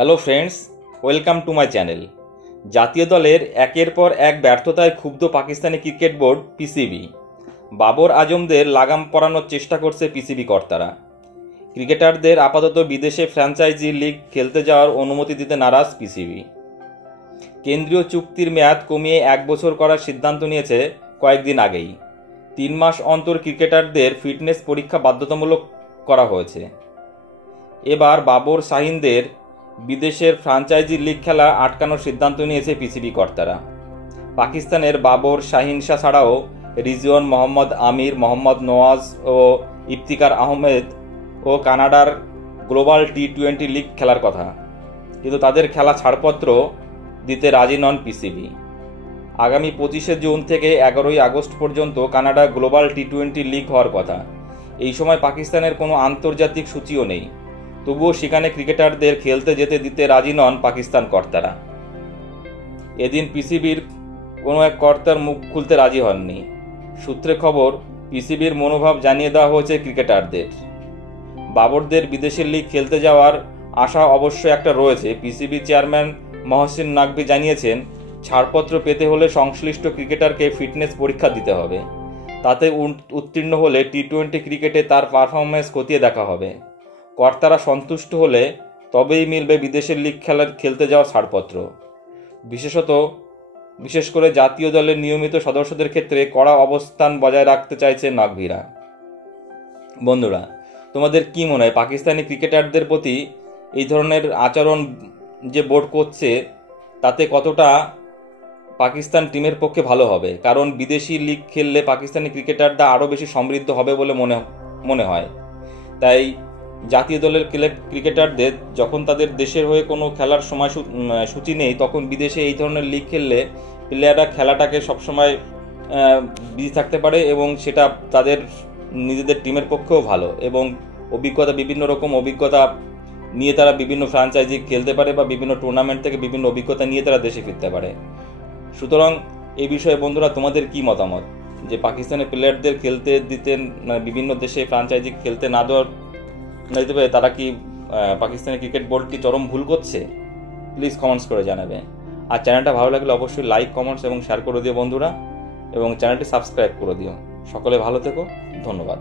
Hello friends, welcome to my channel. জাতীয় দলের একের পর এক ব্যর্থতায় ক্ষুব্ধ Pakistani cricket board PCB. Babar আজমদের লাগাম পরানোর চেষ্টা করছে পিসিবি কর্তারা। ক্রিকেটারদের আপাতত বিদেশে ফ্র্যাঞ্চাইজি লিগ খেলতে যাওয়ার অনুমতি দিতে নারাজ পিসিবি। কেন্দ্রীয় চুক্তির মেয়াদ কমিয়ে 1 বছর করার সিদ্ধান্ত নিয়েছে কয়েকদিন আগেই। 3 মাস অন্তর ক্রিকেটারদের ফিটনেস পরীক্ষা বাধ্যতামূলক করা হয়েছে। এবার বাবর শাহিনদের বিদেশের ফ্র্যাঞ্চাইজি লিগ খেলা আটকানোর সিদ্ধান্ত নিয়েছে পিসিবি কর্তারা। পাকিস্তানের বাবর শাহিন শাহ ছাড়াও রিজওয়ান মোহাম্মদ আমির, মোহাম্মদ নওয়াজ ও ইফতিকার আহমেদ ও কানাডার গ্লোবাল টি-20 লিগ খেলার কথা, কিন্তু তাদের খেলা ছাড়পত্র দিতে রাজি নন পিসিবি। আগামী 25শে জুন থেকে 11ই আগস্ট পর্যন্ত কানাডা গ্লোবাল টি-20 লিগ হওয়ার কথা। এই সময় পাকিস্তানের কোনো আন্তর্জাতিক সূচিও নেই, তবুও সেখানে ক্রিকেটারদের খেলতে যেতে দিতে রাজি নন পাকিস্তান কর্তারা। এদিন পিসিবির কোনো এক কর্তার মুখ খুলতে রাজি হননি। সূত্রে খবর, পিসিবির মনোভাব জানিয়ে দেওয়া হয়েছে ক্রিকেটারদের। বাবরদের বিদেশের লিগ খেলতে যাওয়ার আশা অবশ্য একটা রয়েছে। পিসিবি চেয়ারম্যান মহসিন নাকভি জানিয়েছেন, ছাড়পত্র পেতে হলে সংশ্লিষ্ট ক্রিকেটারকে ফিটনেস পরীক্ষা দিতে হবে। তাতে উত্তীর্ণ হলে টি-20 ক্রিকেটে তার পারফরমেন্স খতিয়ে দেখা হবে। কর্তারা সন্তুষ্ট হলে তবেই মিলবে বিদেশের লিগ খেলতে যাওয়া ছাড়পত্র। বিশেষ করে জাতীয় দলের নিয়মিত সদস্যদের ক্ষেত্রে কড়া অবস্থান বজায় রাখতে চাইছে নাকভিরা। বন্ধুরা, তোমাদের কি মনে হয় পাকিস্তানি ক্রিকেটারদের প্রতি এই ধরনের আচরণ যে বোর্ড করছে তাতে কতটা পাকিস্তান টিমের পক্ষে ভালো হবে? কারণ বিদেশি লিগ খেললে পাকিস্তানি ক্রিকেটাররা আরও বেশি সমৃদ্ধ হবে বলে মনে হয়। তাই জাতীয় দলের ক্রিকেটারদের যখন তাদের দেশের হয়ে কোনো খেলার সূচি নেই, তখন বিদেশে এই ধরনের লিগ খেললে প্লেয়াররা খেলাটাকে সবসময় বিজি থাকতে পারে এবং সেটা তাদের নিজেদের টিমের পক্ষেও ভালো, এবং বিভিন্ন রকম অভিজ্ঞতা নিয়ে তারা বিভিন্ন ফ্র্যাঞ্চাইজি খেলতে পারে বা বিভিন্ন টুর্নামেন্ট থেকে বিভিন্ন অভিজ্ঞতা নিয়ে তারা দেশে ফিরতে পারে। সুতরাং এই বিষয়ে বন্ধুরা তোমাদের কি মতামত, যে পাকিস্তানের প্লেয়ারদের খেলতে দিতে বিভিন্ন দেশে ফ্র্যাঞ্চাইজি খেলতে না দিতে পারে, তারা কি পাকিস্তানি ক্রিকেট বোর্ড কি চরম ভুল করছে? প্লিজ কমেন্টস করে জানাবে। আর চ্যানেলটা ভালো লাগলে অবশ্যই লাইক, কমেন্টস এবং শেয়ার করে দিও বন্ধুরা, এবং চ্যানেলটি সাবস্ক্রাইব করে দিও। সকলে ভালো থেকো, ধন্যবাদ।